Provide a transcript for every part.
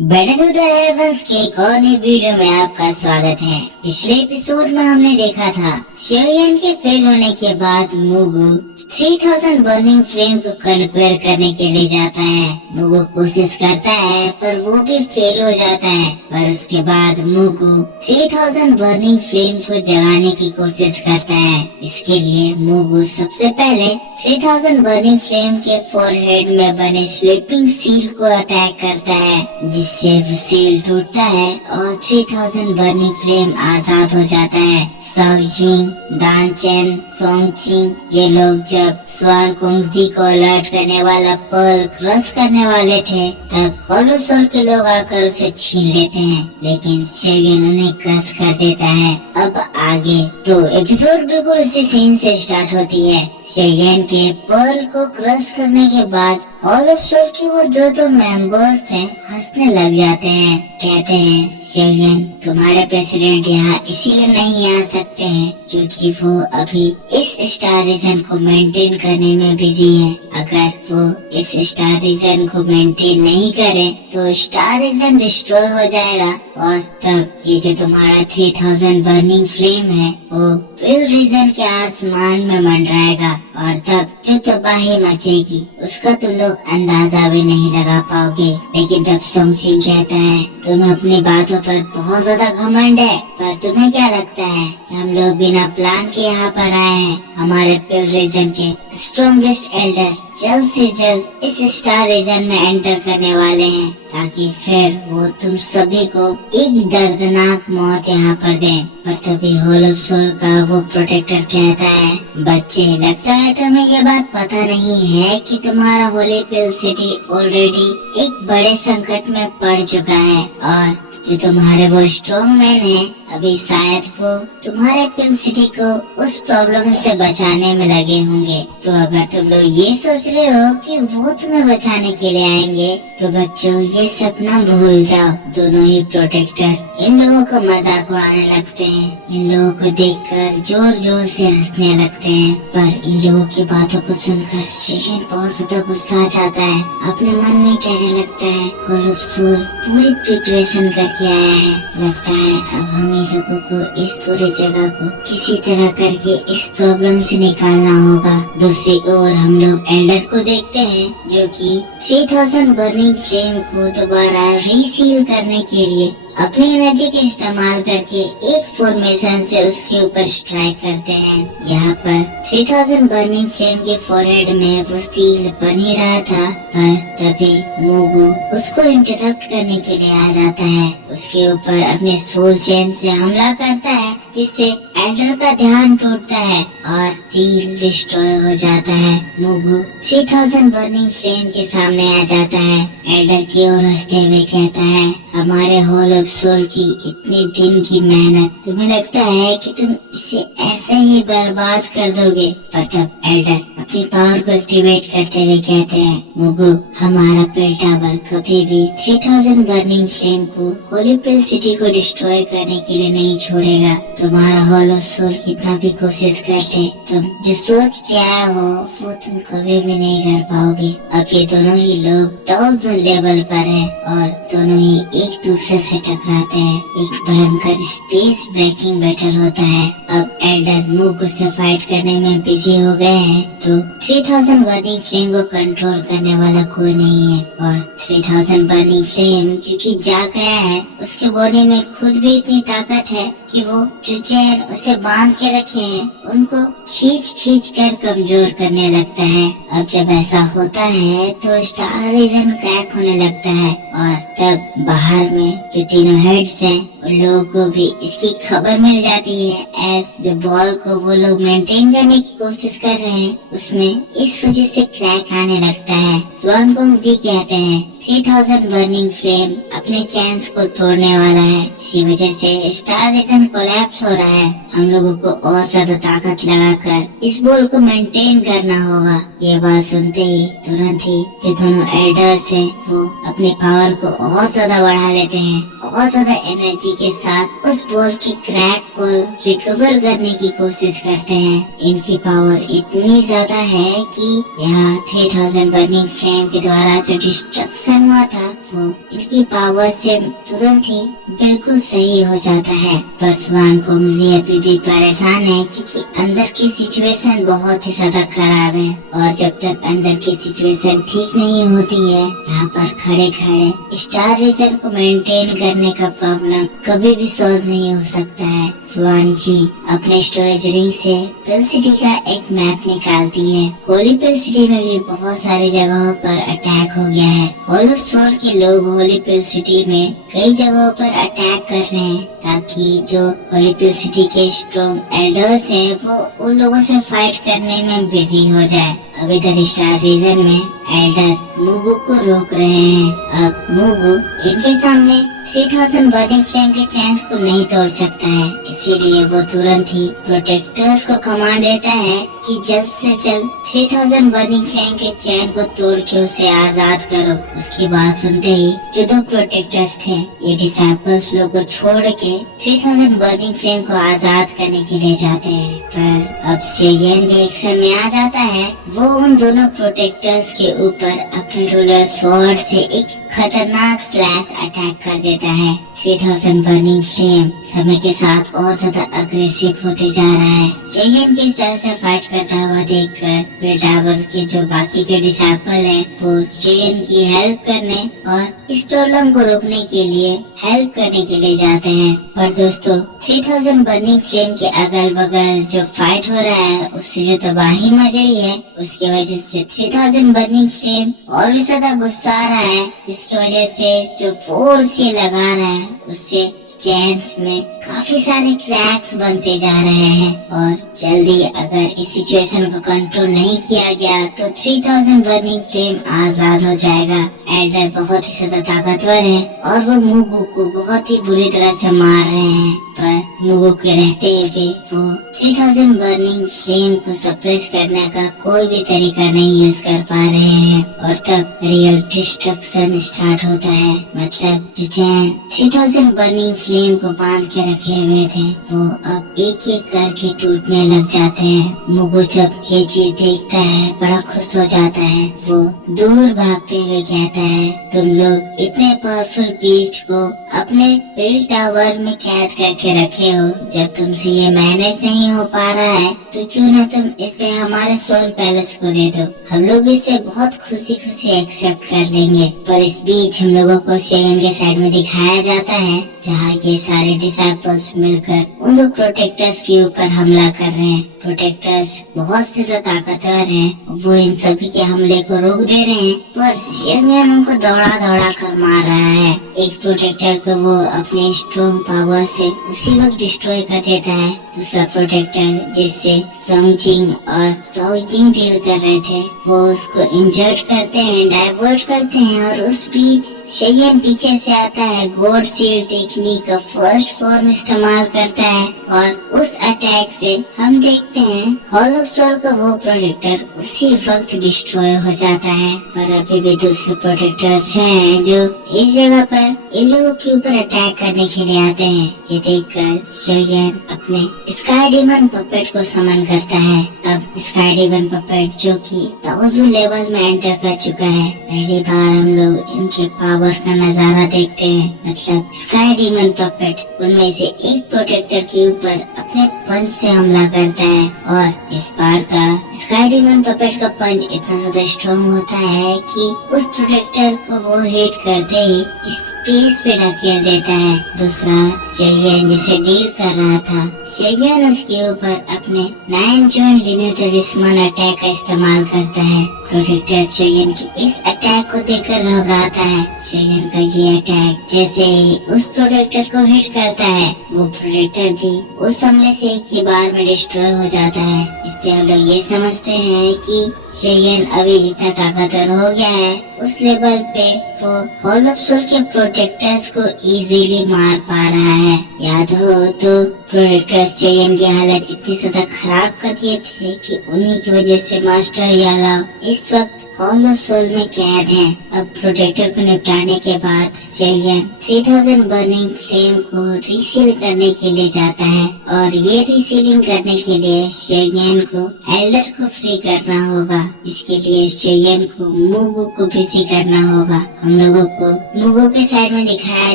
Battle to the heavens के एक और नई वीडियो में आपका स्वागत है। पिछले एपिसोड में हमने देखा था शिवयन के फेल होने के बाद मुगु 3000 बर्निंग फ्लेम को कन्क्वेयर करने के लिए जाता है। मुगु कोशिश करता है पर वो भी फेल हो जाता है। पर उसके बाद मुगु 3000 बर्निंग फ्लेम को जगाने की कोशिश करता है। इसके लिए मुगु सबसे पहले 3000 बर्निंग फ्लेम के फोरहेड में बने स्लीपिंग सील को अटैक करता है, जिससे वो सील टूटता है और 3000 बर्निंग फ्लेम आजाद हो जाता है। साओजिंग, दानचेन, सोंगचिंग ये लोग जब स्वान कुंगजी को अलर्ट करने वाला पर्ल क्रश करने वाले थे, तब होलो सोल के लोग आकर उसे छीन लेते हैं, लेकिन शिवयन उन्हें क्रश कर देता है। अब आगे तो एपिसोड बिल्कुल इसी सीन से स्टार्ट होती है। शिवयन के पर्ल को क्रश करने के बाद होलो सोल के वो जो मेंबर्स थे हंसने लग जाते हैं। कहते हैं शिवयन तुम्हारे प्रेसिडेंट यहाँ इसीलिए नहीं आ सकते हैं क्योंकि वो अभी इस स्टार रीजन को मेंटेन करने में बिजी है। अगर वो इस स्टार रीजन को मेंटेन नहीं करे तो स्टार रीजन डिस्ट्रॉय हो जाएगा और तब ये जो तुम्हारा 3000 बर्निंग फ्लेम है वो फिल रीजन के आसमान में मंडराएगा और तब जो तबाही मचेगी उसका तुम लोग अंदाजा भी नहीं लगा पाओगे। लेकिन तब सोंगचिंग कहता है तुम्हें अपनी बातों पर बहुत ज्यादा घमंड है, पर तुम्हें क्या लगता है कि हम लोग बिना प्लान के यहाँ पर आए हैं? हमारे पिल रीजन के स्ट्रॉन्गेस्ट एल्डर जल्द से जल्द इस स्टार रीजन में एंटर करने वाले हैं ताकि फिर वो तुम सभी को एक दर्दनाक मौत यहाँ पर दें। पर तभी होलो सोल का वो प्रोटेक्टर कहता है बच्चे लगता है तुम्हें ये बात पता नहीं है कि तुम्हारा होली पिल सिटी ऑलरेडी एक बड़े संकट में पड़ चुका है और जो तुम्हारे वो स्ट्रॉन्ग मैन है अभी शायद वो तुम्हारे पिल सिटी को उस प्रॉब्लम से बचाने में लगे होंगे। तो अगर तुम लोग ये सोच रहे हो कि वो तुम्हें बचाने के लिए आएंगे तो बच्चों ये सपना भूल जाओ। दोनों ही प्रोटेक्टर इन लोगों को मजाक उड़ाने लगते हैं। इन लोगों को देखकर जोर जोर से हंसने लगते हैं। पर इन लोगों की बातों को सुनकर शिवयन बहुत ज्यादा गुस्सा आ जाता है। अपने मन में कहने लगता है होलो सोल पूरी प्रिपरेशन करके आया है, लगता है अब हम लोगों को इस पूरी जगह को किसी तरह करके इस प्रॉब्लम से निकालना होगा। दूसरी ओर हम लोग एल्डर को देखते हैं जो कि 3000 बर्निंग फ्लेम को दोबारा रीसील करने के लिए अपनी एनर्जी का इस्तेमाल करके एक फॉर्मेशन से उसके ऊपर स्ट्राइक करते हैं। यहाँ पर 3000 बर्निंग फ्लेम के फोरहेड में वो सील बन ही रहा था, पर तभी मुगु उसको इंटरप्ट करने के लिए आ जाता है। उसके ऊपर अपने सोल चेन से हमला करता है जिससे एल्डर का ध्यान टूटता है और सील डिस्ट्रॉय हो जाता है। मुगु 3000 बर्निंग फ्लेम के सामने आ जाता है। एल्डर की ओर हंसते हुए कहता है हमारे होलो सोल की इतने दिन की मेहनत तुम्हें लगता है कि तुम इसे ऐसे ही बर्बाद कर दोगे? पर तब एल्डर अपनी पावर को एक्टिवेट करते हुए कहते हैं मुगु हमारा पिल टावर कभी भी 3000 बर्निंग फ्लेम को होली पिल सिटी को डिस्ट्रॉय करने के लिए नहीं छोड़ेगा। तुम्हारा होलो सोल कितना भी कोशिश कर ले तुम जो सोच के आया हो वो तुम कभी भी नहीं कर पाओगे। अब ये दोनों ही लोग डाउन लेवल पर है और दोनों ही एक दूसरे से टकराते हैं। एक भयंकर स्पेस ब्रेकिंग बैटल होता है। अब एल्डर मुगु से फाइट करने में बिजी हो गए हैं तो 3000 बर्निंग फ्लेम को कंट्रोल करने वाला कोई नहीं है और 3000 बर्निंग फ्लेम क्योंकि जा गया है उसके बॉडी में खुद भी इतनी ताकत है कि वो जो चैन उसे बांध के रखे हैं उनको खींच खींच कर कमजोर करने लगता है। अब जब ऐसा होता है तो स्टार रीजन क्रैक होने लगता है और तब बाहर में जो तीनों हेड्स हैं उन लोगों को भी इसकी खबर मिल जाती है। एज जो बॉल को वो लोग मेंटेन करने की कोशिश कर रहे हैं उसमें इस वजह से क्रैक आने लगता है। स्वान कुंगजी कहते हैं 3000 बर्निंग फ्लेम अपने चैन्स को तोड़ने वाला है, इसी वजह से स्टार रीजन कोलैप्स हो रहा है। हम लोगों को और ज्यादा ताकत लगाकर इस बॉल को मेंटेन करना होगा। ये बात सुनते ही तुरंत ही जो दोनों एल्डर्स हैं वो अपनी पावर को और ज्यादा बढ़ा लेते हैं और ज्यादा एनर्जी के साथ उस बॉल की क्रैक को रिकवर करने की कोशिश करते हैं। इनकी पावर इतनी ज्यादा है कि यहाँ 3000 बर्निंग फ्लेम के द्वारा जो डिस्ट्रक्शन हुआ था वो इनकी पावर पावर से तुरंत ही बिल्कुल सही हो जाता है। पर स्वान को मुझे अभी भी परेशान है क्योंकि अंदर की सिचुएशन बहुत ही ज्यादा खराब है और जब तक अंदर की सिचुएशन ठीक नहीं होती है यहाँ पर खड़े खड़े स्टार रीजन को मेंटेन करने का प्रॉब्लम कभी भी सॉल्व नहीं हो सकता है। स्वान जी अपने स्टोरेज रिंग से पिल सिटी का एक मैप निकालती है। होली पिल सिटी में भी बहुत सारी जगहों पर अटैक हो गया है। हॉलो सोल के लोग होली पिल सिटी में कई जगहों पर अटैक कर रहे हैं ताकि जो होली पिल सिटी के स्ट्रॉन्ग एल्डर्स हैं वो उन लोगों से फाइट करने में बिजी हो जाए। अब इधर स्टार रीजन में एल्डर मुगु को रोक रहे हैं। अब मुगु इनके सामने 3000 बर्निंग फ्लेम के चैन्स को नहीं तोड़ सकता है, इसीलिए वो तुरंत ही प्रोटेक्टर्स को कमांड देता है कि जल्द से जल्द 3000 बर्निंग फ्लेम के चैन को तोड़ के उसे आजाद करो। उसकी बात सुनते ही जो दो प्रोटेक्टर्स थे ये डिसाइपल्स लोग को छोड़ के 3000 बर्निंग फ्लेम को आजाद करने के लिए जाते हैं। पर अब शेयन भी एक्शन में आ जाता है। वो उन दोनों प्रोटेक्टर्स के ऊपर अपने रूलर स्वॉर्ड से एक खतरनाक स्लैश अटैक कर देता है। 3000 बर्निंग फ्लेम समय के साथ और ज्यादा अग्रेसिव होते जा रहा है। शेयन की इस तरह से फाइट करता हुआ देखकर फिर टावर के जो बाकी के डिसाइपल हैं वो शेयन की हेल्प करने और इस प्रॉब्लम को रोकने के लिए हेल्प करने के लिए जाते हैं। पर दोस्तों 3000 बर्निंग फ्लेम के अगल बगल जो फाइट हो रहा है उससे जो तबाही मच रही है उसकी वजह से 3000 बर्निंग फ्लेम और भी ज्यादा गुस्सा आ रहा है, जिसकी वजह से जो फोर्स ये लगा रहा है उससे चैन्स में काफी सारे क्रैक्स बनते जा रहे हैं और जल्दी अगर इस सिचुएशन को कंट्रोल नहीं किया गया तो 3000 बर्निंग फ्लेम आजाद हो जाएगा। एल्डर बहुत ही ज्यादा ताकतवर है और वो मुगु को बहुत ही बुरी तरह से मार रहे हैं, पर मुगु के रहते हुए वो 3000 बर्निंग फ्लेम को सप्रेस करने का कोई भी तरीका नहीं यूज कर पा रहे हैं और तब रियल डिस्ट्रक्शन स्टार्ट होता है। मतलब जो चैन 3000 बर्निंग फ्लेम को बांध के रखे हुए थे वो अब एक एक करके टूटने लग जाते हैं। मुगु जब ये चीज देखता है बड़ा खुश हो जाता है। वो दूर भागते हुए कहता है तुम लोग इतने पावरफुल बीस्ट को अपने बिल टावर में कैद करके रखे हो, जब तुमसे ये मैनेज नहीं हो पा रहा है तो क्यों ना तुम इसे हमारे सोल पैलेस को दे दो, हम लोग इसे बहुत खुशी खुशी एक्सेप्ट कर लेंगे। पर इस बीच हम लोगों को शेयन के साइड में दिखाया जाता है जहाँ ये सारे डिसाइपल्स मिलकर उन दो प्रोटेक्टर्स के ऊपर हमला कर रहे हैं। प्रोटेक्टर्स बहुत ज्यादा ताकतवर हैं, वो इन सभी के हमले को रोक दे रहे हैं पर शेयन उनको दौड़ा दौड़ा कर मार रहा है। एक प्रोटेक्टर को वो अपने स्ट्रॉन्ग पावर से उसी वक्त डिस्ट्रॉय कर देता है। दूसरा प्रोटेक्टर जिससे सोंगजिंग और सोयिंग डील कर रहे थे वो उसको इंजर्ड करते हैं, डाइवर्ट करते हैं और उस बीच शेयन पीछे से आता है, गॉड शील्ड टेक्निक का फर्स्ट फॉर्म इस्तेमाल करता है और उस अटैक से हम देखते हैं हॉलो सोल का वो प्रोटेक्टर उसी वक्त डिस्ट्रॉय हो जाता है। पर अभी भी दूसरे प्रोटेक्टर्स हैं जो इस जगह पर इन लोगों के ऊपर अटैक करने के लिए आते हैं। ये देखकर शेयन अपने स्काई डीमन पपेट को समन करता है। अब स्काई डीमन पपेट जो कि 1000 लेवल में एंटर कर चुका है, पहली बार हम लोग इनके पावर का नजारा देखते हैं। मतलब स्काई डीमन पपेट उनमें से एक प्रोटेक्टर के ऊपर अपने पंच से हमला करता है और इस बार का स्काई डीमन पपेट का पंच इतना ज्यादा स्ट्रॉन्ग होता है कि उस प्रोटेक्टर को वो हिट करते ही स्पेस पे ढकेल देता है। दूसरा शेयन जिसे डील कर रहा था, शेयन उसके ऊपर अपने 9 जॉइंट लिनियर तलिस्मान अटैक का इस्तेमाल करता है। प्रोटेक्टर शेयन की इस अटैक को देखकर घबराता है। शेयन का ये अटैक जैसे ही उस प्रोटेक्टर को हिट करता है वो प्रोटेक्टर भी उस हमले से एक ही बार में डिस्ट्रॉय हो जाता है। इससे हम लोग ये समझते हैं कि शेयन अभी जितना ताकतवर हो गया है उस लेवल पे वो हॉलो सोल के प्रोटेक्टर्स को इजीली मार पा रहा है। याद हो तो प्रोटेक्टर्स शेयन की हालत इतनी ज्यादा खराब कर दिए थे कि उन्हीं की वजह से मास्टर याला इस वक्त हॉल ऑफ सोल में कैद है। अब प्रोटेक्टर को निपटाने के बाद शेरियन 3000 बर्निंग फ्लेम को रीसील करने के लिए जाता है और ये रीसीलिंग करने के लिए शेरियन को एल्डर को फ्री करना होगा। इसके लिए शेरियन को मुगु को बिजी करना होगा। हम लोगों को मुगु के साइड में दिखाया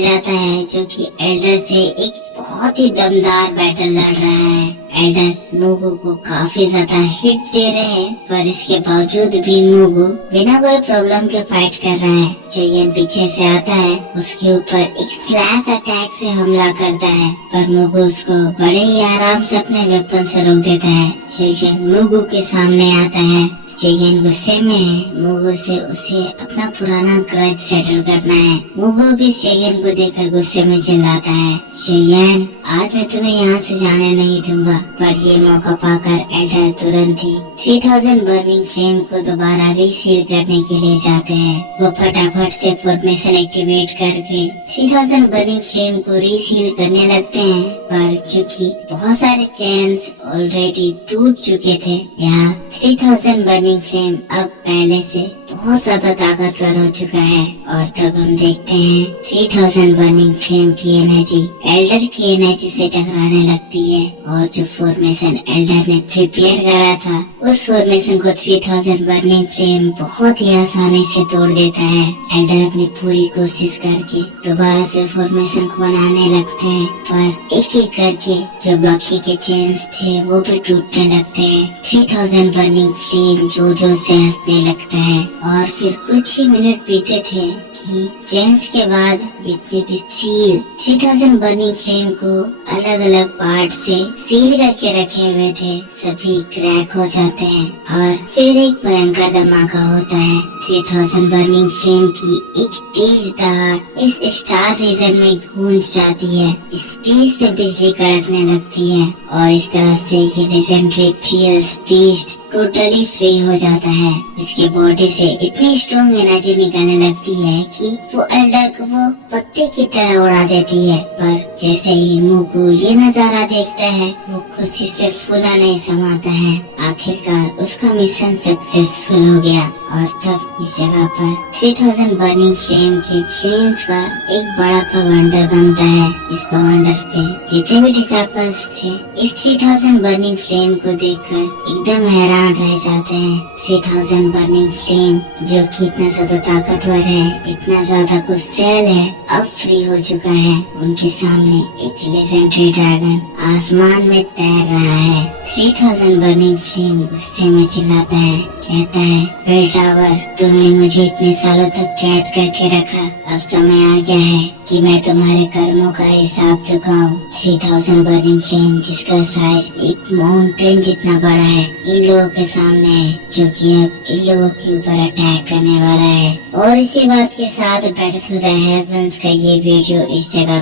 जाता है जो कि एल्डर से एक बहुत ही दमदार बैटल लड़ रहा है। एल्डर मुगु को काफी ज्यादा हिट दे रहे हैं, पर इसके बावजूद भी मुगु बिना कोई प्रॉब्लम के फाइट कर रहा है। शेरियन पीछे से आता है, उसके ऊपर एक स्लैश अटैक से हमला करता है, पर मुगु उसको बड़े ही आराम से अपने वेपन से रोक देता है। शेरियन मुगु के सामने आता है। शेरियन गुस्से में है। मुगु से उसे अपना पुराना ग्रज सेटल करना है। मुगु भी शेरियन को देखकर गुस्से में चिल्लाता है, शेरियन आज मैं तुम्हें यहाँ से जाने नहीं दूंगा। पर ये मौका पाकर एल्डर तुरंत ही 3000 बर्निंग फ्लेम को दोबारा रीसील करने के लिए जाते हैं। वो फटाफट से फॉर्मेशन एक्टिवेट करके 3000 बर्निंग फ्लेम को रीसील करने लगते हैं, पर क्योंकि बहुत सारे चेन्स ऑलरेडी टूट चुके थे, यहाँ 3000 बर्निंग फ्लेम अब पहले से बहुत ज्यादा ताकतवर हो चुका है। और तब हम देखते हैं 3000 बर्निंग फ्लेम की एनर्जी एल्डर की एनर्जी से टकराने लगती है और जो फॉर्मेशन एल्डर ने प्रिपेयर करा था उस फॉर्मेशन को 3000 बर्निंग फ्लेम बहुत ही आसानी से तोड़ देता है। एल्डर अपनी पूरी कोशिश करके दोबारा से फॉर्मेशन को बनाने लगते हैं, पर एक एक करके जो बाकी के चेन्स थे वो भी टूटने लगते हैं। 3000 बर्निंग फ्लेम जोर से हंसने लगता है और फिर कुछ ही मिनट बीते थे कि चेन्स के बाद जितने भी सील 3000 बर्निंग फ्लेम को अलग अलग पार्ट से सील करके रखे हुए थे सभी क्रैक हो जाते हैं और फिर एक भयंकर धमाका होता है। 3000 बर्निंग फ्लेम की एक तेज दहाड़ इस स्टार रीजन में गूंज जाती है। स्पेस में बिजली कड़कने लगती है और इस तरह से ये legendary fierce beast totally free हो जाता है। इसकी बॉडी से इतनी स्ट्रॉन्ग एनर्जी निकलने लगती है कि वो एल्डर को वो पत्ते की तरह उड़ा देती है। पर जैसे ही मुगु ये नजारा देखता है वो खुशी से फूला नहीं समाता है। आखिरकार उसका मिशन सक्सेसफुल हो गया और तब इस जगह पर 3000 बर्निंग फ्लेम के फ्लेम्स का एक बड़ा पवंडर बनता है। इस पवंडर पे जितने भी डिसाइपल्स थे इस 3000 बर्निंग फ्लेम को देखकर एकदम हैरान रह जाते हैं। 3000 बर्निंग फ्लेम जो कि इतना ज्यादा ताकतवर है, इतना ज्यादा गुस्सैल है, अब फ्री हो चुका है। उनके सामने एक लेजेंडरी ड्रैगन आसमान में तैर रहा है। 3000 बर्निंग फ्लेम गुस्से में चिल्लाता है, कहता है, बेल टावर तुमने मुझे इतने सालों तक कैद करके रखा, अब समय आ गया है कि मैं तुम्हारे कर्मों का हिसाब चुकाऊं। 3000 बर्निंग फ्लेम जिसका साइज एक माउंटेन जितना बड़ा है इन लोगों के सामने है, जो कि अब इन लोगों के ऊपर अटैक करने वाला है। और इसी बात के साथ बैटल टू द हेवंस का ये वीडियो इस जगह